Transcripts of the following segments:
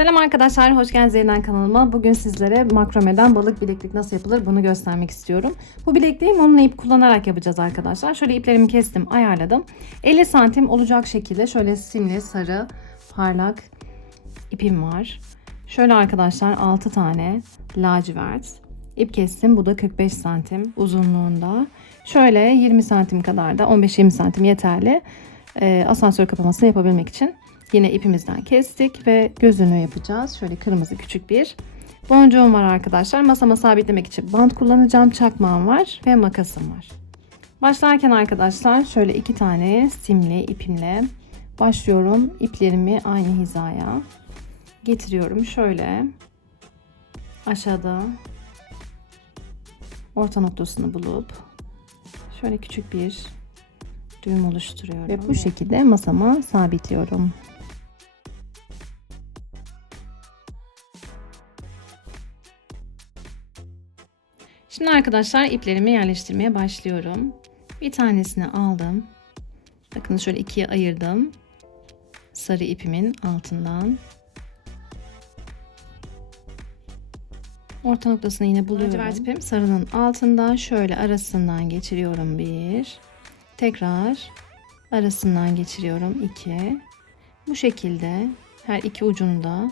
Selam arkadaşlar, hoş geldiniz yeniden kanalıma. Bugün sizlere makromeden balık bileklik nasıl yapılır bunu göstermek istiyorum. Bu bilekliği mumla ip kullanarak yapacağız arkadaşlar. Şöyle iplerimi kestim, ayarladım. 50 santim olacak şekilde şöyle simli, sarı, parlak ipim var. Şöyle arkadaşlar 6 tane lacivert ip kestim. Bu da 45 santim uzunluğunda. Şöyle 20 santim kadar da 15-20 santim yeterli. Ee, asansör kapamasını yapabilmek için. Yine ipimizden kestik ve gözünü yapacağız. Şöyle kırmızı küçük bir boncuğum var arkadaşlar. Masama sabitlemek için bant kullanacağım. Çakmağım var ve makasım var. Başlarken arkadaşlar şöyle iki tane simli ipimle başlıyorum. İplerimi aynı hizaya getiriyorum. Şöyle aşağıda orta noktasını bulup şöyle küçük bir düğüm oluşturuyorum. Ve bu şekilde masama sabitliyorum. Şimdi arkadaşlar iplerimi yerleştirmeye başlıyorum. Bir tanesini aldım. Bakın şöyle ikiye ayırdım. Sarı ipimin altından. Orta noktasını yine buluyorum. Lacivert ipim sarının altından şöyle arasından geçiriyorum bir. Tekrar arasından geçiriyorum iki. Bu şekilde her iki ucunu da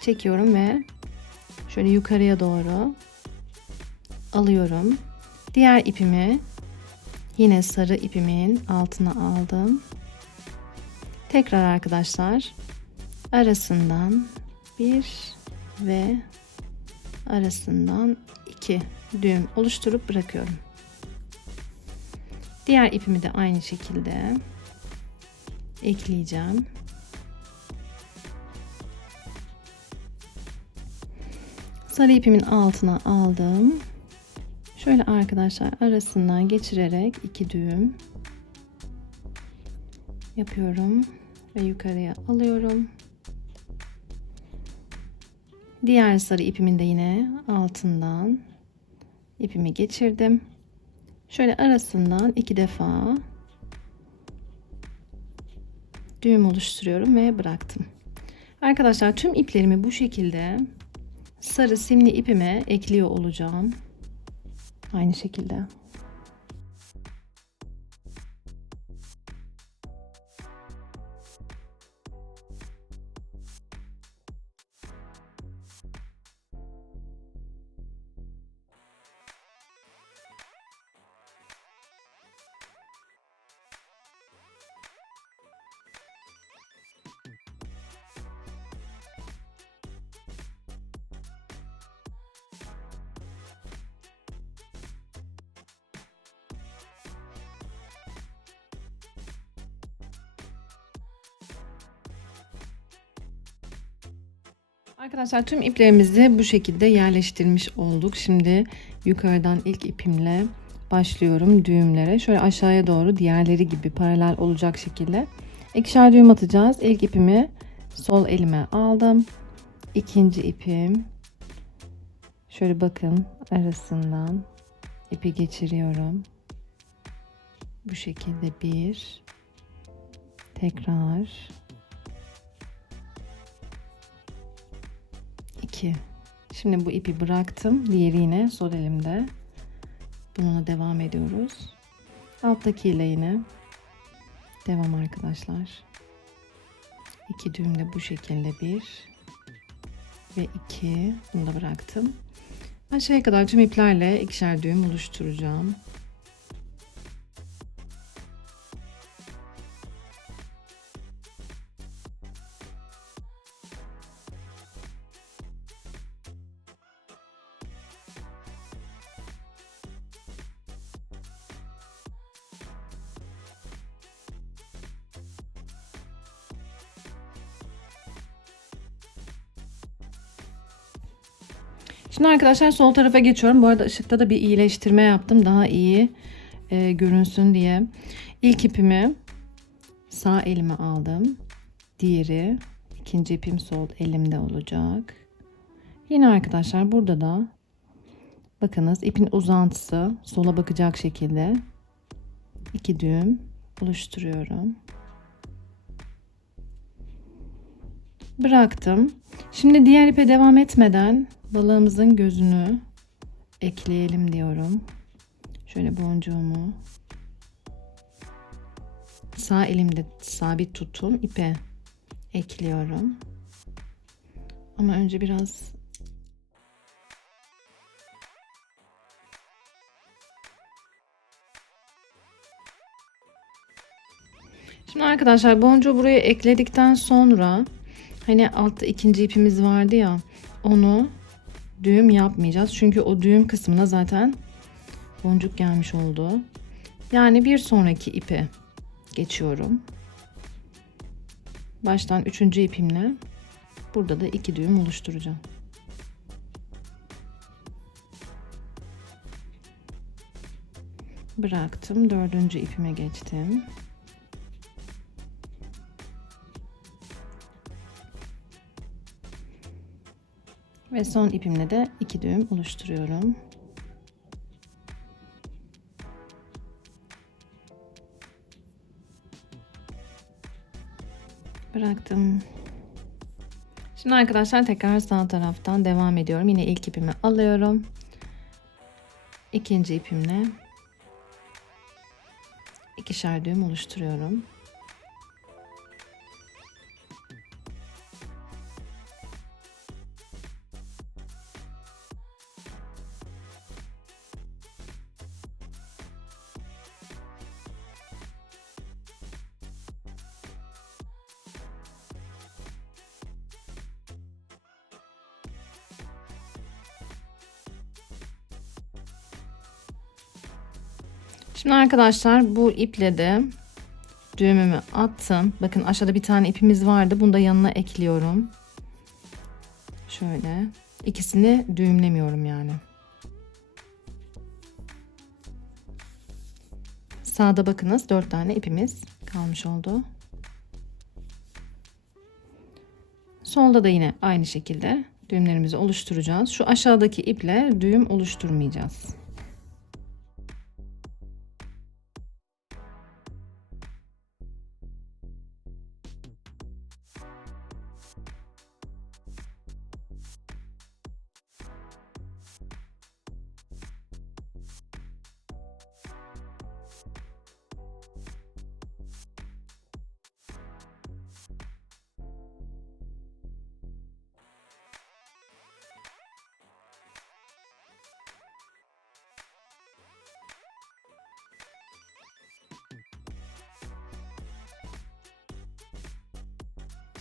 çekiyorum ve şöyle yukarıya doğru alıyorum. Diğer ipimi yine sarı ipimin altına aldım. Tekrar arkadaşlar arasından bir ve arasından iki düğüm oluşturup bırakıyorum. Diğer ipimi de aynı şekilde ekleyeceğim. Sarı ipimin altına aldım. Şöyle arkadaşlar arasından geçirerek iki düğüm yapıyorum ve yukarıya alıyorum. Diğer sarı ipimin de yine altından ipimi geçirdim. Şöyle arasından iki defa düğüm oluşturuyorum ve bıraktım. Arkadaşlar tüm iplerimi bu şekilde sarı simli ipime ekliyor olacağım. Aynı şekilde. Arkadaşlar tüm iplerimizi bu şekilde yerleştirmiş olduk. Şimdi yukarıdan ilk ipimle başlıyorum düğümlere. Şöyle aşağıya doğru diğerleri gibi paralel olacak şekilde ikişer düğüm atacağız. İlk ipimi sol elime aldım. İkinci ipim şöyle bakın arasından ipi geçiriyorum. Bu şekilde bir tekrar 2. Şimdi bu ipi bıraktım. Diğeri yine sol elimde. Bununla devam ediyoruz. Alttaki ile yine devam arkadaşlar. İki düğüm de bu şekilde bir ve iki. Bunu da bıraktım. Aşağıya kadar tüm iplerle ikişer düğüm oluşturacağım. Şimdi arkadaşlar sol tarafa geçiyorum. Bu arada ışıkta da bir iyileştirme yaptım. Daha iyi e, görünsün diye. İlk ipimi sağ elime aldım. Diğeri ikinci ipim sol elimde olacak. Yine arkadaşlar burada da bakınız ipin uzantısı sola bakacak şekilde iki düğüm oluşturuyorum. Bıraktım. Şimdi diğer ipe devam etmeden balığımızın gözünü ekleyelim diyorum. Şöyle boncuğumu sağ elimde sabit tuttum ipe ekliyorum. Ama önce biraz Şimdi arkadaşlar boncuğu buraya ekledikten sonra hani altta ikinci ipimiz vardı ya onu düğüm yapmayacağız. Çünkü o düğüm kısmına zaten boncuk gelmiş oldu. Yani bir sonraki ipe geçiyorum. Baştan üçüncü ipimle burada da iki düğüm oluşturacağım. Bıraktım. Dördüncü ipime geçtim. Ve son ipimle de iki düğüm oluşturuyorum. Bıraktım. Şimdi arkadaşlar tekrar sağ taraftan devam ediyorum. Yine ilk ipimi alıyorum. İkinci ipimle ikişer düğüm oluşturuyorum. Şimdi arkadaşlar bu iple de düğümümü attım. Bakın aşağıda bir tane ipimiz vardı. Bunu da yanına ekliyorum. Şöyle. İkisini düğümlemiyorum yani. Sağda bakınız dört tane ipimiz kalmış oldu. Solda da yine aynı şekilde düğümlerimizi oluşturacağız. Şu aşağıdaki iple düğüm oluşturmayacağız.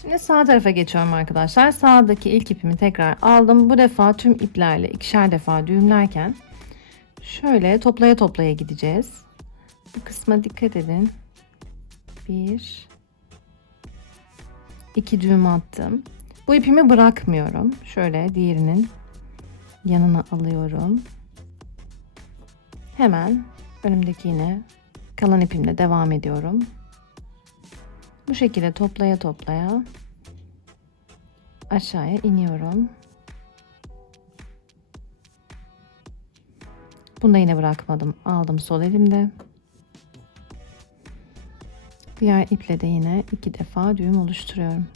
Şimdi sağ tarafa geçiyorum arkadaşlar. Sağdaki ilk ipimi tekrar aldım. Bu defa tüm iplerle ikişer defa düğümlerken şöyle toplaya toplaya gideceğiz. Bu kısma dikkat edin. Bir, iki düğüm attım. Bu ipimi bırakmıyorum. Şöyle diğerinin yanına alıyorum. Hemen önümdeki yine kalan ipimle devam ediyorum. Bu şekilde toplaya toplaya aşağıya iniyorum. Bunu da yine bırakmadım. Aldım sol elimde. Diğer iple de yine iki defa düğüm oluşturuyorum.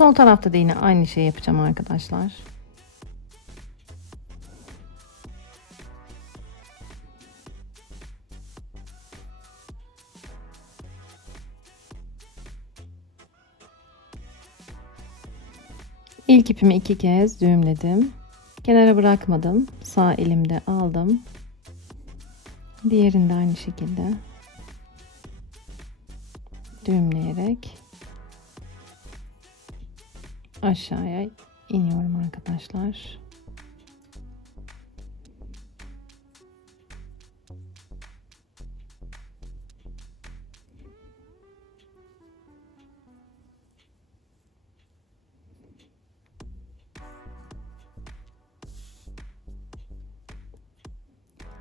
Sol tarafta da yine aynı şey yapacağım arkadaşlar. İlk ipimi iki kez düğümledim. Kenara bırakmadım. Sağ elimde aldım. Diğerinde aynı şekilde düğümleyerek aşağıya iniyorum arkadaşlar.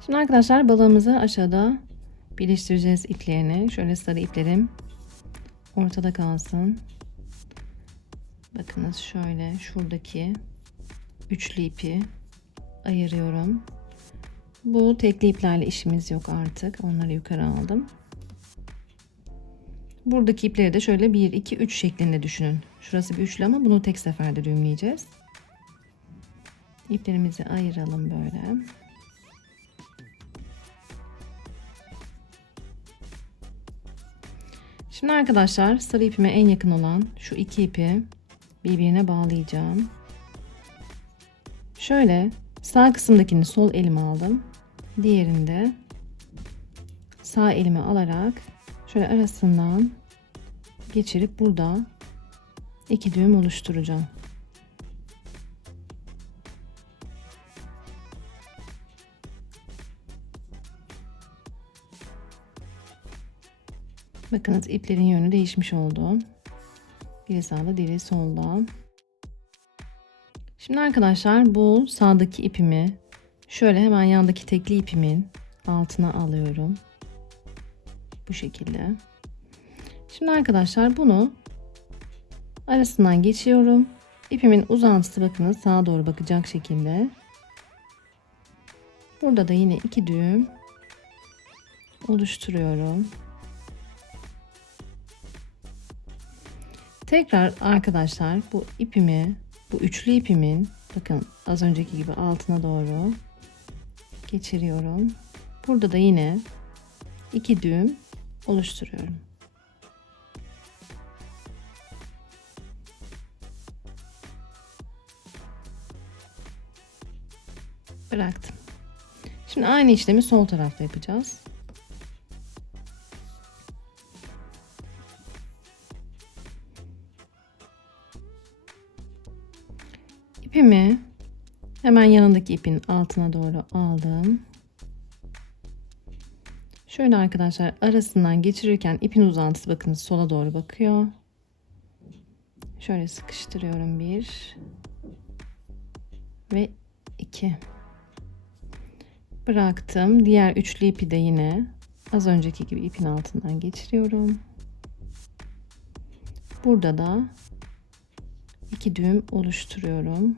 Şimdi arkadaşlar balığımızı aşağıda birleştireceğiz iplerini. Şöyle sarı iplerim ortada kalsın. Bakınız şöyle şuradaki üçlü ipi ayırıyorum. Bu tekli iplerle işimiz yok artık. Onları yukarı aldım. Buradaki ipleri de şöyle 1, 2, 3 şeklinde düşünün. Şurası bir üçlü ama bunu tek seferde düğümleyeceğiz. İplerimizi ayıralım böyle. Şimdi arkadaşlar sarı ipime en yakın olan şu iki ipi birbirine bağlayacağım. Şöyle sağ kısımdakini sol elime aldım. Diğerini de sağ elime alarak şöyle arasından geçirip burada iki düğüm oluşturacağım. Bakınız iplerin yönü değişmiş oldu. Biri sağda, diğeri solda. Şimdi arkadaşlar bu sağdaki ipimi şöyle hemen yandaki tekli ipimin altına alıyorum. Bu şekilde. Şimdi arkadaşlar bunu arasından geçiyorum. İpimin uzantısı bakınız sağa doğru bakacak şekilde. Burada da yine iki düğüm oluşturuyorum. Tekrar arkadaşlar bu ipimi bu üçlü ipimin bakın az önceki gibi altına doğru geçiriyorum. Burada da yine iki düğüm oluşturuyorum. Bıraktım. Şimdi aynı işlemi sol tarafta yapacağız. İpimi hemen yanındaki ipin altına doğru aldım. Şöyle arkadaşlar arasından geçirirken ipin uzantısı bakın sola doğru bakıyor. Şöyle sıkıştırıyorum bir ve iki. Bıraktım. Diğer üçlü ipi de yine az önceki gibi ipin altından geçiriyorum. Burada da iki düğüm oluşturuyorum.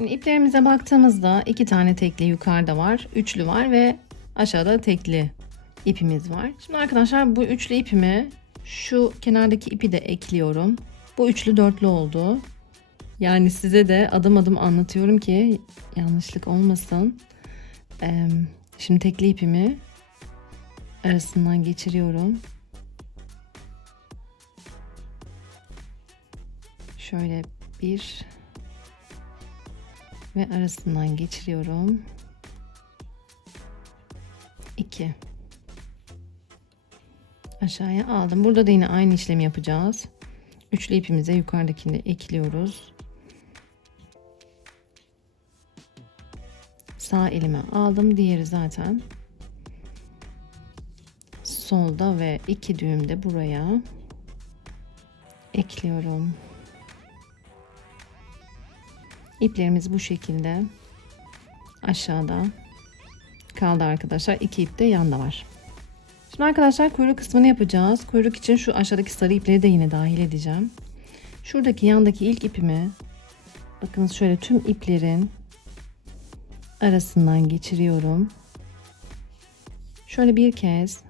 Şimdi iplerimize baktığımızda iki tane tekli yukarıda var, üçlü var ve aşağıda tekli ipimiz var. Şimdi arkadaşlar bu üçlü ipimi şu kenardaki ipi de ekliyorum. Bu üçlü dörtlü oldu. Yani size de adım adım anlatıyorum ki yanlışlık olmasın. Şimdi tekli ipimi arasından geçiriyorum. Şöyle bir ve arasından geçiriyorum. 2 aşağıya aldım. Burada da yine aynı işlemi yapacağız. Üçlü ipimize yukarıdakini ekliyoruz. Sağ elime aldım. Diğeri zaten solda ve iki düğüm de buraya ekliyorum. İplerimiz bu şekilde aşağıda kaldı arkadaşlar. İki ip de yanda var. Şimdi arkadaşlar kuyruk kısmını yapacağız. Kuyruk için şu aşağıdaki sarı ipleri de yine dahil edeceğim. Şuradaki yandaki ilk ipimi bakınız şöyle tüm iplerin arasından geçiriyorum. Şöyle bir kez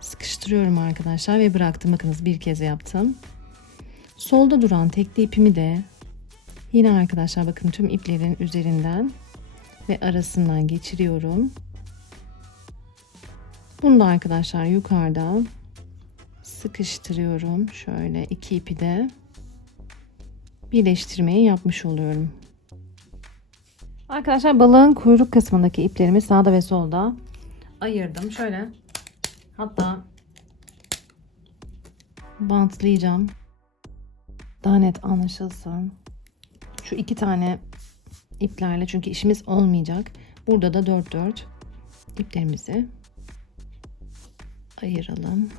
sıkıştırıyorum arkadaşlar ve bıraktım. Bakınız bir kez yaptım. Solda duran tekli ipimi de yine arkadaşlar bakın tüm iplerin üzerinden ve arasından geçiriyorum. Bunu da arkadaşlar yukarıda sıkıştırıyorum. Şöyle iki ipi de birleştirmeyi yapmış oluyorum. Arkadaşlar balığın kuyruk kısmındaki iplerimi sağda ve solda ayırdım. Şöyle hatta bantlayacağım. Daha net anlaşılsın. Şu iki tane iplerle çünkü işimiz olmayacak. Burada da 4 4 iplerimizi ayıralım.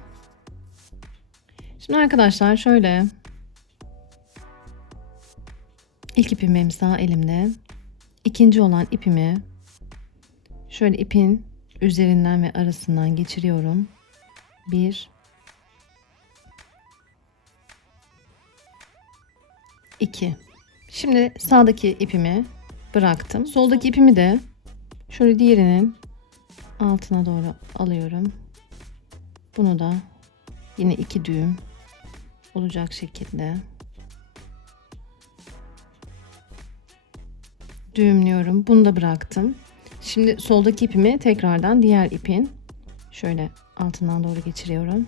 Şimdi arkadaşlar şöyle İlk ipim benim sağ elimde. İkinci olan ipimi şöyle ipin üzerinden ve arasından geçiriyorum. Bir, iki. Şimdi sağdaki ipimi bıraktım. Soldaki ipimi de şöyle diğerinin altına doğru alıyorum. Bunu da yine iki düğüm olacak şekilde düğümlüyorum. Bunu da bıraktım. Şimdi soldaki ipimi tekrardan diğer ipin şöyle altından doğru geçiriyorum.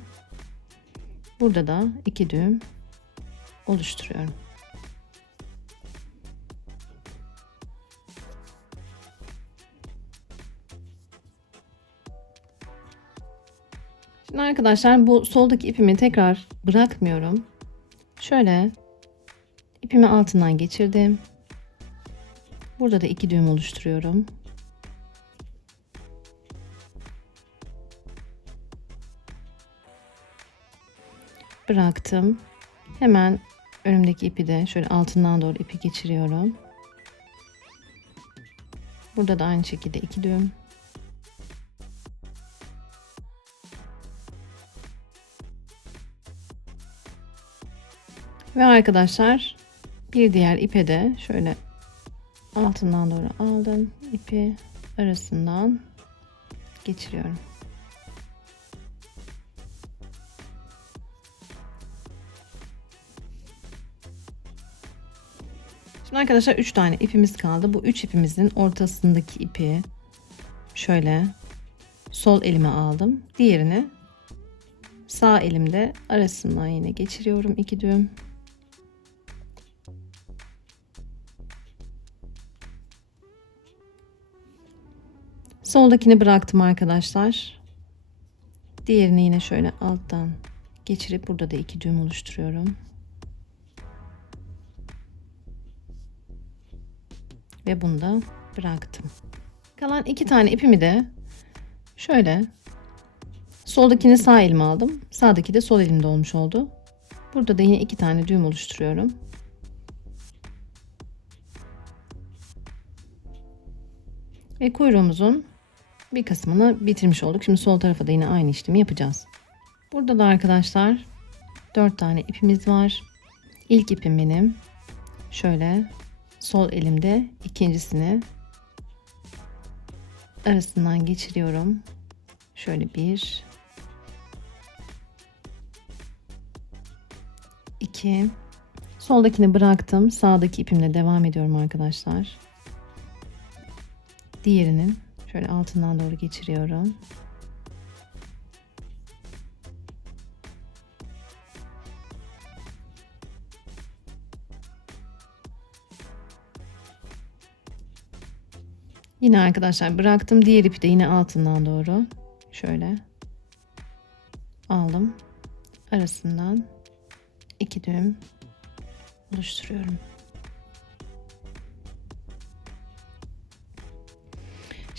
Burada da iki düğüm oluşturuyorum. Şimdi arkadaşlar bu soldaki ipimi tekrar bırakmıyorum. Şöyle ipimi altından geçirdim. Burada da iki düğüm oluşturuyorum. Bıraktım. Hemen önümdeki ipi de şöyle altından doğru ipi geçiriyorum. Burada da aynı şekilde iki düğüm. Ve arkadaşlar bir diğer ipe de şöyle altından doğru aldım ipi arasından geçiriyorum. Şimdi arkadaşlar 3 tane ipimiz kaldı. Bu 3 ipimizin ortasındaki ipi şöyle sol elime aldım. Diğerini sağ elimde arasından yine geçiriyorum iki düğüm. Soldakini bıraktım arkadaşlar. Diğerini yine şöyle alttan geçirip burada da iki düğüm oluşturuyorum. Ve bunu da bıraktım. Kalan iki tane ipimi de şöyle soldakini sağ elime aldım. Sağdaki de sol elimde olmuş oldu. Burada da yine iki tane düğüm oluşturuyorum. Ve kuyruğumuzun bir kısmını bitirmiş olduk. Şimdi sol tarafa da yine aynı işlemi yapacağız. Burada da arkadaşlar 4 tane ipimiz var. İlk ipim benim. Şöyle sol elimde ikincisini arasından geçiriyorum. Şöyle bir iki soldakini bıraktım. Sağdaki ipimle devam ediyorum arkadaşlar. Diğerinin Şöyle altından doğru geçiriyorum. Yine arkadaşlar bıraktım. Diğer ipi de yine altından doğru. Şöyle aldım. Arasından iki düğüm oluşturuyorum.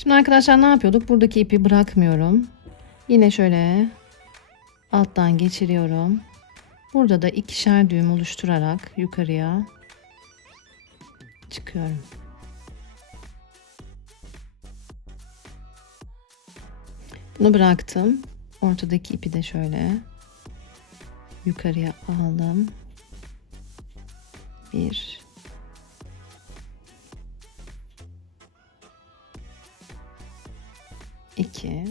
Şimdi arkadaşlar ne yapıyorduk? Buradaki ipi bırakmıyorum. Yine şöyle alttan geçiriyorum. Burada da ikişer düğüm oluşturarak yukarıya çıkıyorum. Bunu bıraktım. Ortadaki ipi de şöyle yukarıya aldım. Bir, 2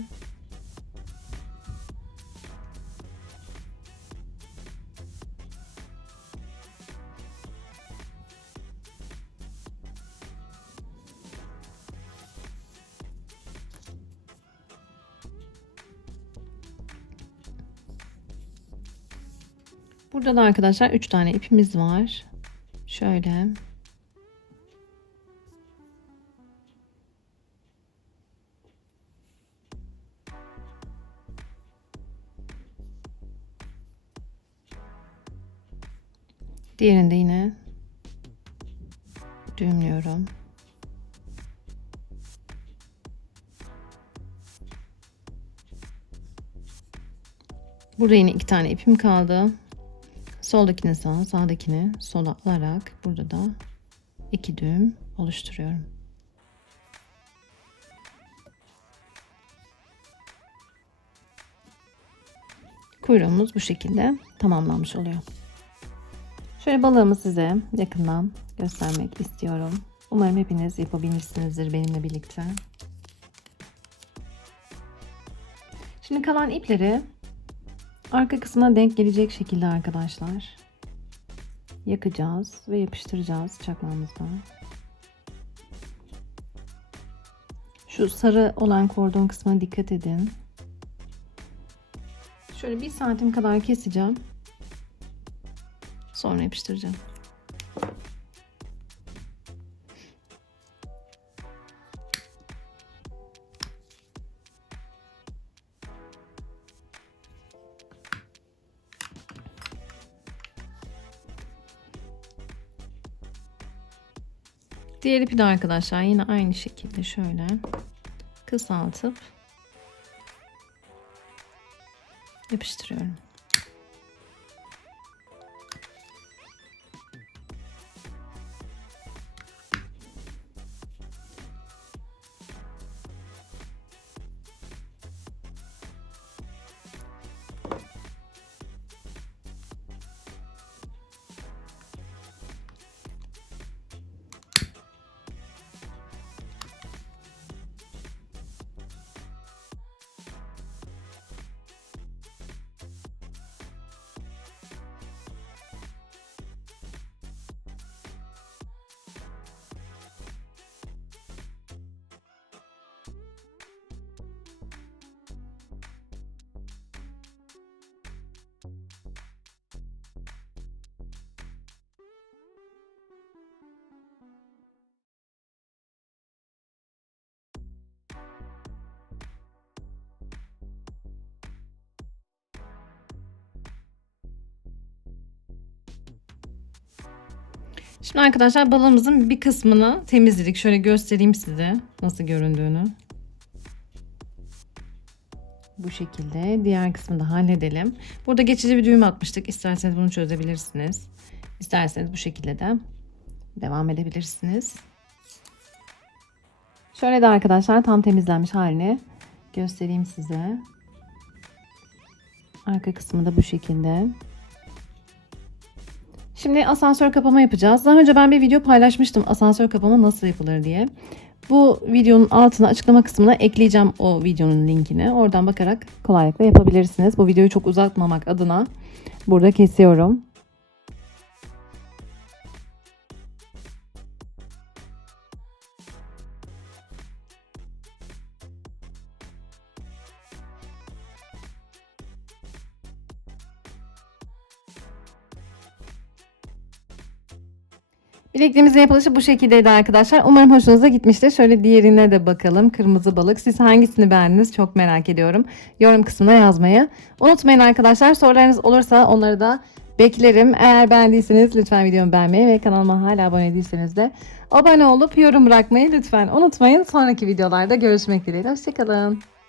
Burada da arkadaşlar 3 tane ipimiz var. Şöyle Diğerinde yine düğümlüyorum. Burada yine iki tane ipim kaldı. Soldakini sağa, sağdakini sola alarak burada da iki düğüm oluşturuyorum. Kuyruğumuz bu şekilde tamamlanmış oluyor. Şöyle balığımı size yakından göstermek istiyorum. Umarım hepiniz yapabilirsinizdir benimle birlikte. Şimdi kalan ipleri arka kısmına denk gelecek şekilde arkadaşlar yakacağız ve yapıştıracağız çakmağımızla. Şu sarı olan kordon kısmına dikkat edin. Şöyle bir santim kadar keseceğim. Sonra yapıştıracağım. Diğer ipi de arkadaşlar yine aynı şekilde şöyle kısaltıp yapıştırıyorum. Şimdi arkadaşlar balığımızın bir kısmını temizledik. Şöyle göstereyim size nasıl göründüğünü. Bu şekilde diğer kısmını da halledelim. Burada geçici bir düğüm atmıştık. İsterseniz bunu çözebilirsiniz. İsterseniz bu şekilde de devam edebilirsiniz. Şöyle de arkadaşlar tam temizlenmiş halini göstereyim size. Arka kısmı da bu şekilde. Şimdi asansör kapama yapacağız. Daha önce ben bir video paylaşmıştım asansör kapama nasıl yapılır diye. Bu videonun altına açıklama kısmına ekleyeceğim o videonun linkini. Oradan bakarak kolaylıkla yapabilirsiniz. Bu videoyu çok uzatmamak adına burada kesiyorum. Bilekliğimizin yapılışı bu şekildeydi arkadaşlar. Umarım hoşunuza gitmiştir. Şöyle diğerine de bakalım. Kırmızı balık. Siz hangisini beğendiniz? Çok merak ediyorum. Yorum kısmına yazmayı unutmayın arkadaşlar. Sorularınız olursa onları da beklerim. Eğer beğendiyseniz lütfen videomu beğenmeyi ve kanalıma hala abone değilseniz de abone olup yorum bırakmayı lütfen unutmayın. Sonraki videolarda görüşmek dileğiyle. Hoşçakalın.